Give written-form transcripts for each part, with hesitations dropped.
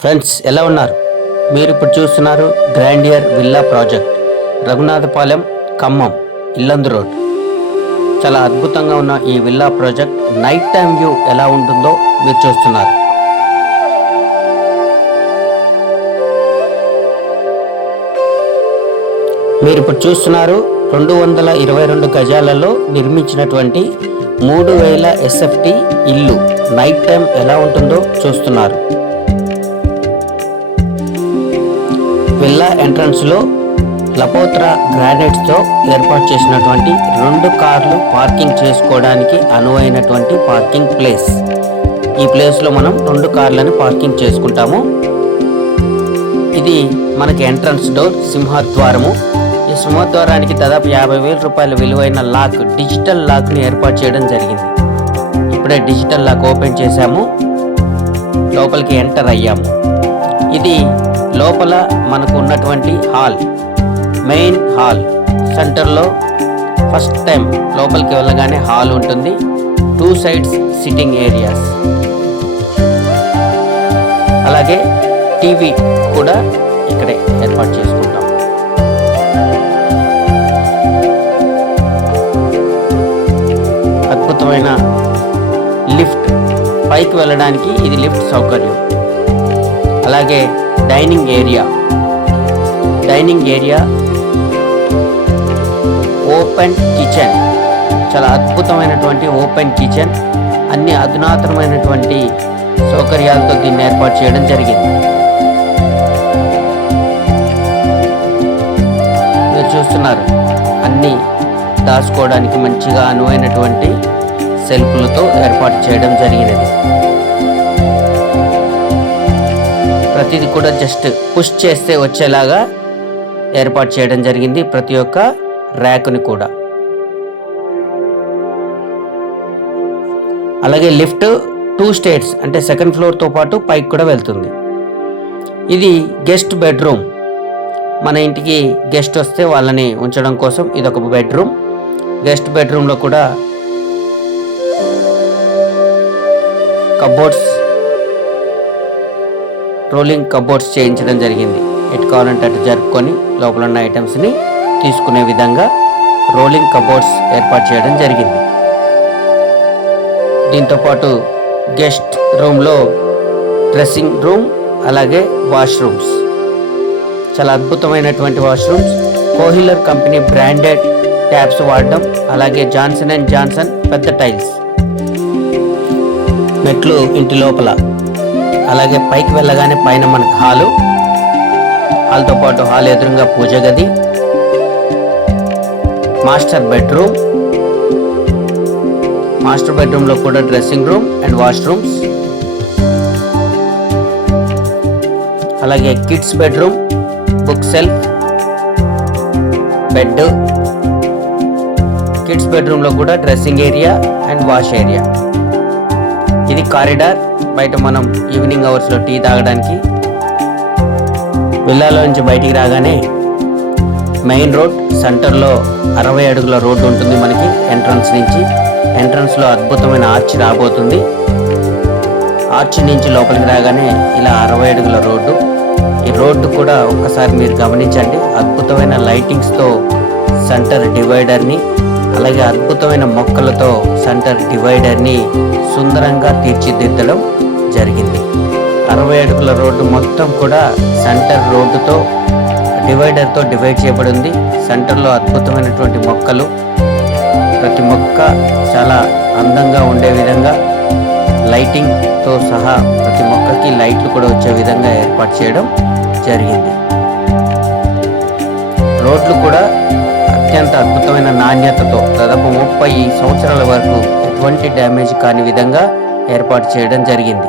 Friends ఎలా ఉన్నారు? మీరు ఇప్పుడు చూస్తున్నారు grandeur villa project, Raghunathapalem, Khammam, Yellandu road. చాలా అద్భుతంగా ఉన్న ఈ villa project night time view ఎలా ఉంటుందో మీరు చూస్తున్నారు. మీరు ఇప్పుడు చూస్తున్నారు 222 గజాలలో నిర్మించినటువంటి 3000 SFT ఇల్లు నైట్ టైం ఎలా ఉంటుందో చూస్తున్నారు. విల్లా ఎంట్రన్స్లో లపోత్రా గ్రానైట్స్తో ఏర్పాటు చేసినటువంటి 2 కార్లు పార్కింగ్ చేసుకోవడానికి అనువైనటువంటి పార్కింగ్ ప్లేస్. ఈ ప్లేస్లో మనం 2 కార్లను పార్కింగ్ చేసుకుంటాము. ఇది మనకి ఎంట్రన్స్ డోర్, సింహద్వారము. ఈ సింహద్వారానికి దాదాపు 50,000 రూపాయల విలువైన లాక్, డిజిటల్ లాక్ని ఏర్పాటు చేయడం జరిగింది. ఇప్పుడే డిజిటల్ లాక్ ఓపెన్ చేశాము, లోపలికి ఎంటర్ అయ్యాము. ఇది లోపల మనకు ఉన్నటువంటి హాల్, మెయిన్ హాల్. సెంటర్లో ఫస్ట్ టైం లోపలికి వెళ్ళగానే హాల్ ఉంటుంది. 2 సైడ్స్ సిట్టింగ్ ఏరియాస్, అలాగే టీవీ కూడా ఇక్కడే ఏర్పాటు చేసుకుంటాం. అద్భుతమైన లిఫ్ట్, పైకి వెళ్ళడానికి ఇది లిఫ్ట్ సౌకర్యం. అలాగే డైనింగ్ ఏరియా, ఓపెన్ కిచెన్, చాలా అద్భుతమైనటువంటి ఓపెన్ కిచెన్. అన్ని అధునాతనమైనటువంటి సౌకర్యాలతో దీన్ని ఏర్పాటు చేయడం జరిగింది. మీరు చూస్తున్నారు, అన్ని దాచుకోవడానికి మంచిగా అనువైనటువంటి సెల్ఫ్లతో ఏర్పాటు చేయడం జరిగినది. ప్రతిది కూడా జస్ట్ పుష్ చేస్తే వచ్చేలాగా ఏర్పాటు చేయడం జరిగింది, ప్రతి ఒక్క ర్యాక్ని కూడా. అలాగే లిఫ్ట్ 2 స్టేర్స్, అంటే సెకండ్ ఫ్లోర్తో పాటు పైకి కూడా వెళ్తుంది. ఇది గెస్ట్ బెడ్రూమ్. మన ఇంటికి గెస్ట్ వస్తే వాళ్ళని ఉంచడం కోసం ఇదొక బెడ్రూమ్. గెస్ట్ బెడ్రూమ్లో కూడా కబోర్డ్స్, రోలింగ్ కబోర్డ్స్ చేయించడం జరిగింది. ఎటు కావాలంటే అటు జరుపుకొని లోపల ఉన్న ఐటమ్స్ని తీసుకునే విధంగా రోలింగ్ కబోర్డ్స్ ఏర్పాటు చేయడం జరిగింది. దీంతోపాటు గెస్ట్ రూమ్లో డ్రెస్సింగ్ రూమ్, అలాగే వాష్రూమ్స్, చాలా అద్భుతమైనటువంటి washrooms. Kohler company branded taps వాడడం, అలాగే జాన్సన్ అండ్ జాన్సన్ పెద్ద టైల్స్. మెట్లు ఇంటి లోపల, అలాగే పైకి వెళ్ళగానే పైన మనకు హాల్తో పాటు హాల్ ఎదురుగా పూజ గది, మాస్టర్ బెడ్రూమ్లో కూడా డ్రెస్సింగ్ రూమ్ అండ్ వాష్రూమ్స్. అలాగే kids bedroom, book self, bed. Kids బెడ్రూమ్లో కూడా dressing area and wash area. ఇది కారిడార్, బయట మనం ఈవినింగ్ అవర్స్లో టీ తాగడానికి. విల్లాలో నుంచి బయటికి రాగానే మెయిన్ రోడ్, సెంటర్లో 60 అడుగుల రోడ్డు ఉంటుంది మనకి ఎంట్రన్స్ నుంచి. ఎంట్రన్స్లో అద్భుతమైన ఆర్చ్ రాబోతుంది. ఆర్చ్ నుంచి లోపలికి రాగానే ఇలా 60 అడుగుల రోడ్డు. ఈ రోడ్డు కూడా ఒక్కసారి మీరు గమనించండి. అద్భుతమైన లైటింగ్స్తో సెంటర్ డివైడర్ని, అలాగే అద్భుతమైన మొక్కలతో సెంటర్ డివైడర్ని సుందరంగా తీర్చిదిద్దడం జరిగింది. 60 అడుగుల రోడ్డు మొత్తం కూడా సెంటర్ రోడ్డుతో డివైడర్తో డివైడ్ చేయబడి ఉంది. సెంటర్లో అద్భుతమైనటువంటి మొక్కలు, ప్రతి మొక్క చాలా అందంగా ఉండే విధంగా లైటింగ్తో సహా ప్రతి మొక్కకి లైట్లు కూడా వచ్చే విధంగా ఏర్పాటు చేయడం జరిగింది. రోడ్లు కూడా అత్యంత అద్భుతమైన నాణ్యతతో దాదాపు 30 సంవత్సరాల వరకు ఎటువంటి డ్యామేజ్ కాని విధంగా ఏర్పాటు చేయడం జరిగింది.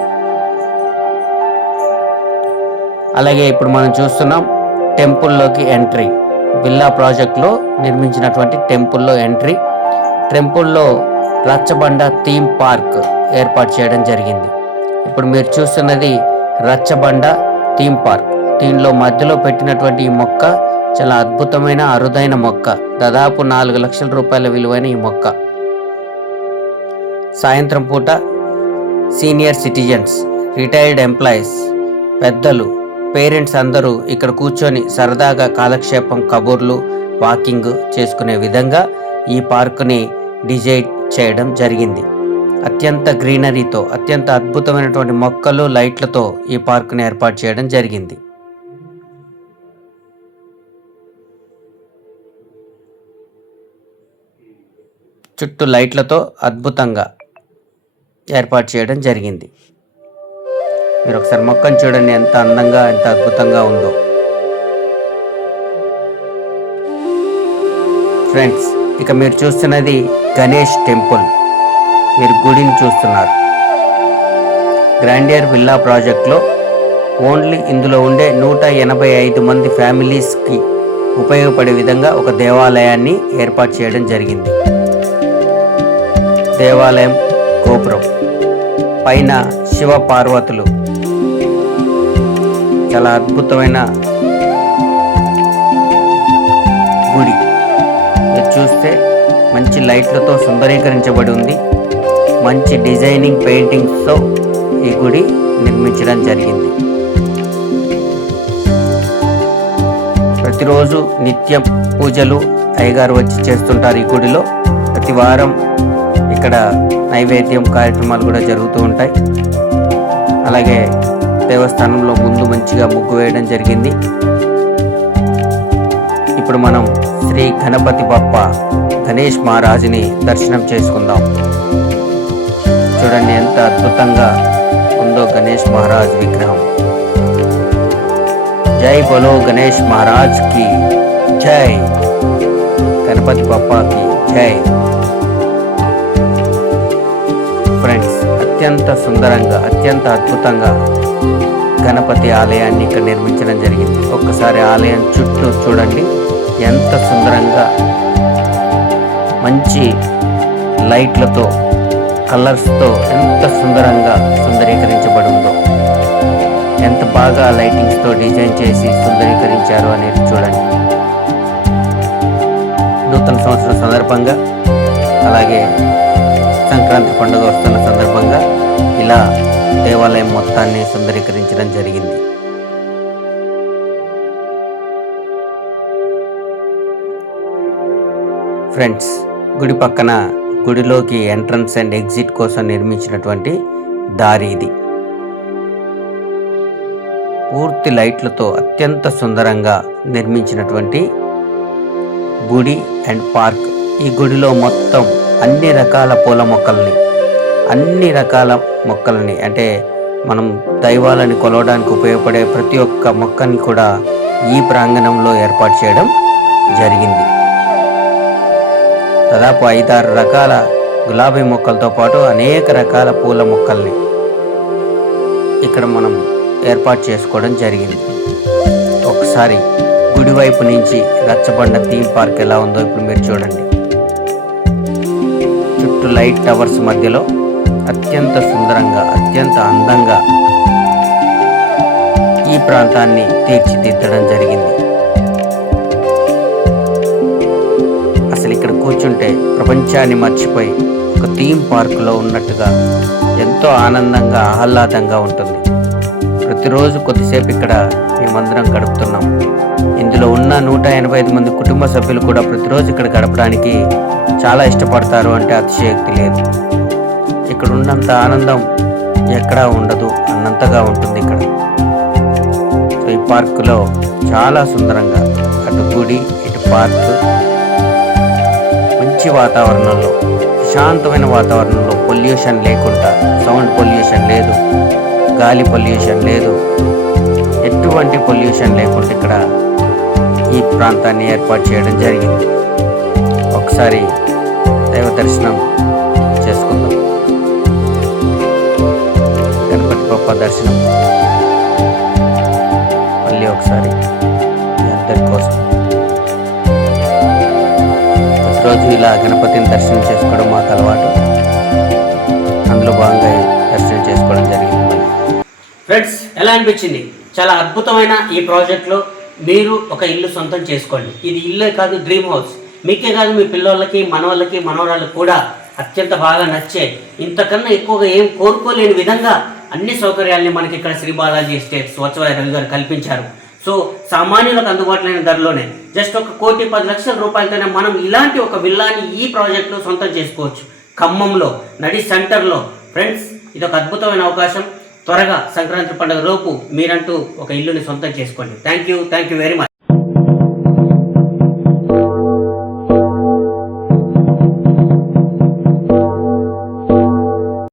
అలాగే ఇప్పుడు మనం చూస్తున్నాం టెంపుల్లోకి ఎంట్రీ. విల్లా ప్రాజెక్ట్లో నిర్మించినటువంటి టెంపుల్లో ఎంట్రీ. టెంపుల్లో రచ్చబండ థీమ్ పార్క్ ఏర్పాటు చేయడం జరిగింది. ఇప్పుడు మీరు చూస్తున్నది రచ్చబండ థీమ్ పార్క్. దీనిలో మధ్యలో పెట్టినటువంటి ఈ మొక్క చాలా అద్భుతమైన అరుదైన మొక్క, దాదాపు 4 లక్షల రూపాయల విలువైన ఈ మొక్క. సాయంత్రం పూట సీనియర్ సిటిజన్స్, రిటైర్డ్ ఎంప్లాయీస్, పెద్దలు, పేరెంట్స్ అందరూ ఇక్కడ కూర్చొని సరదాగా కాలక్షేపం, కబుర్లు, వాకింగ్ చేసుకునే విధంగా ఈ పార్కుని డిజైన్ చేయడం జరిగింది. అత్యంత గ్రీనరీతో, అత్యంత అద్భుతమైనటువంటి మొక్కలు, లైట్లతో ఈ పార్కుని ఏర్పాటు చేయడం జరిగింది. చుట్టూ లైట్లతో అద్భుతంగా ఏర్పాటు చేయడం జరిగింది. మీరు ఒకసారి మొక్కను చూడండి, ఎంత అందంగా, ఎంత అద్భుతంగా ఉందో. ఫ్రెండ్స్, ఇక మీరు చూస్తున్నది గణేష్ టెంపుల్. మీరు గుడిని చూస్తున్నారు. గ్రాండియర్ విల్లా ప్రాజెక్ట్లో ఓన్లీ ఇందులో ఉండే 185 మంది ఫ్యామిలీస్కి ఉపయోగపడే విధంగా ఒక దేవాలయాన్ని ఏర్పాటు చేయడం జరిగింది. దేవాలయం గోపురం పైన శివ పార్వతులు, చాలా అద్భుతమైన గుడి. మీరు చూస్తే మంచి లైట్లతో సుందరీకరించబడి ఉంది. మంచి డిజైనింగ్ పెయింటింగ్స్తో ఈ గుడి నిర్మించడం జరిగింది. ప్రతిరోజు నిత్యం పూజలు అయ్యగారు వచ్చి చేస్తుంటారు ఈ గుడిలో. ప్రతి వారం ఇక్కడ నైవేద్యం కార్యక్రమాలు కూడా జరుగుతూ ఉంటాయి. అలాగే దేవస్థానంలో ముందు మంచిగా ముగ్గు వేయడం జరిగింది. ఇప్పుడు మనం శ్రీ గణపతి బప్ప గణేష్ మహారాజుని దర్శనం చేసుకుందాం. చూడండి ఎంత అద్భుతంగా ఉందో గణేష్ మహారాజ్ విగ్రహం. జై బోలో గణేష్ మహారాజ్ కి జై, గణపతి బప్పకి జై. ఫ్రెండ్స్, అత్యంత సుందరంగా, అత్యంత అద్భుతంగా గణపతి ఆలయాన్ని ఇక్కడ నిర్మించడం జరిగింది. ఒక్కసారి ఆలయం చుట్టూ చూడండి, ఎంత సుందరంగా మంచి లైట్లతో, కలర్స్తో ఎంత సుందరంగా సుందరీకరించబడి ఉందో. ఎంత బాగా లైటింగ్స్తో డిజైన్ చేసి సుందరీకరించారు అనేది చూడండి. నూతన సంవత్సరం సందర్భంగా, అలాగే సంక్రాంతి పండుగ వస్తున్న సందర్భంగా ఇలా దేవాలయం మొత్తాన్ని సుందరీకరించడం జరిగింది. ఫ్రెండ్స్, గుడి పక్కన గుడిలోకి ఎంట్రన్స్ అండ్ ఎగ్జిట్ కోసం నిర్మించినటువంటి దారి ఇది. పూర్తి లైట్లతో అత్యంత సుందరంగా నిర్మించినటువంటి గుడి అండ్ పార్క్. ఈ గుడిలో మొత్తం అన్ని రకాల పూల మొక్కల్ని, అన్ని రకాల మొక్కల్ని, అంటే మనం దైవాలని కొలవడానికి ఉపయోగపడే ప్రతి ఒక్క మొక్కని కూడా ఈ ప్రాంగణంలో ఏర్పాటు చేయడం జరిగింది. దాదాపు 5-6 రకాల గులాబీ మొక్కలతో పాటు అనేక రకాల పూల మొక్కల్ని ఇక్కడ మనం ఏర్పాటు చేసుకోవడం జరిగింది. ఒకసారి గుడి వైపు నుంచి రచ్చబండ థీమ్ పార్క్ ఎలా ఉందో ఇప్పుడు మీరు చూడండి. చుట్టూ లైట్ టవర్స్ మధ్యలో అత్యంత సుందరంగా, అత్యంత అందంగా ఈ ప్రాంతాన్ని తీర్చిదిద్దడం జరిగింది. అసలు ఇక్కడ కూర్చుంటే ప్రపంచాన్ని మర్చిపోయి ఒక థీమ్ పార్కులో ఉన్నట్టుగా ఎంతో ఆనందంగా, ఆహ్లాదంగా ఉంటుంది. ప్రతిరోజు కొద్దిసేపు ఇక్కడ మేమందరం గడుపుతున్నాం. ఇందులో ఉన్న 185 మంది కుటుంబ సభ్యులు కూడా ప్రతిరోజు ఇక్కడ గడపడానికి చాలా ఇష్టపడతారు అంటే అతిశయోక్తి లేదు. ఇక్కడ ఉన్నంత ఆనందం ఎక్కడా ఉండదు అన్నంతగా ఉంటుంది ఇక్కడ. సో ఈ పార్కులో చాలా సుందరంగా, అటు గుడి ఇటు పార్కు, మంచి వాతావరణంలో, ప్రశాంతమైన వాతావరణంలో, పొల్యూషన్ లేకుండా, సౌండ్ పొల్యూషన్ లేదు, గాలి పొల్యూషన్ లేదు, ఎటువంటి పొల్యూషన్ లేకుండా ఇక్కడ ఈ ప్రాంతాన్ని ఏర్పాటు చేయడం జరిగింది. ఒకసారి దైవ దర్శనం చేసుకుందాం. గణపతి బప్ప దర్శనం మళ్ళీ ఒకసారి మీ అందరి కోసం. ప్రతిరోజు ఇలా గణపతిని దర్శనం చేసుకోవడం మాకు అలవాటు. అందులో భాగంగా దర్శనం చేసుకోవడం జరిగింది. ఫ్రెండ్స్, ఎలా అనిపించింది? చాలా అద్భుతమైన ఈ ప్రాజెక్ట్లో మీరు ఒక ఇల్లు సొంతం చేసుకోండి. ఇది ఇల్లే కాదు, డ్రీమ్ హౌస్. మీకే కాదు, మీ పిల్లలకి, మనవాళ్ళకి, మనవరాళ్ళకి కూడా అత్యంత బాగా నచ్చే, ఇంతకన్నా ఎక్కువగా ఏం కోరుకోలేని విధంగా అన్ని సౌకర్యాల్ని మనకి ఇక్కడ శ్రీ బాలాజీ ఎస్టేట్స్ స్వచ్ఛవాయ రవి గారు కల్పించారు. సో సామాన్యులకు అందుబాటులో ధరలోనే జస్ట్ 1,10,00,000 రూపాయలతోనే మనం ఇలాంటి ఒక విల్లాని ఈ ప్రాజెక్టులో సొంతం చేసుకోవచ్చు. ఖమ్మంలో నడి సెంటర్లో. ఫ్రెండ్స్, ఇది ఒక అద్భుతమైన అవకాశం. త్వరగా సంక్రాంతి పండుగ లోపు మీరంటూ ఒక ఇల్లుని సొంతం చేసుకోండి. Thank you very much.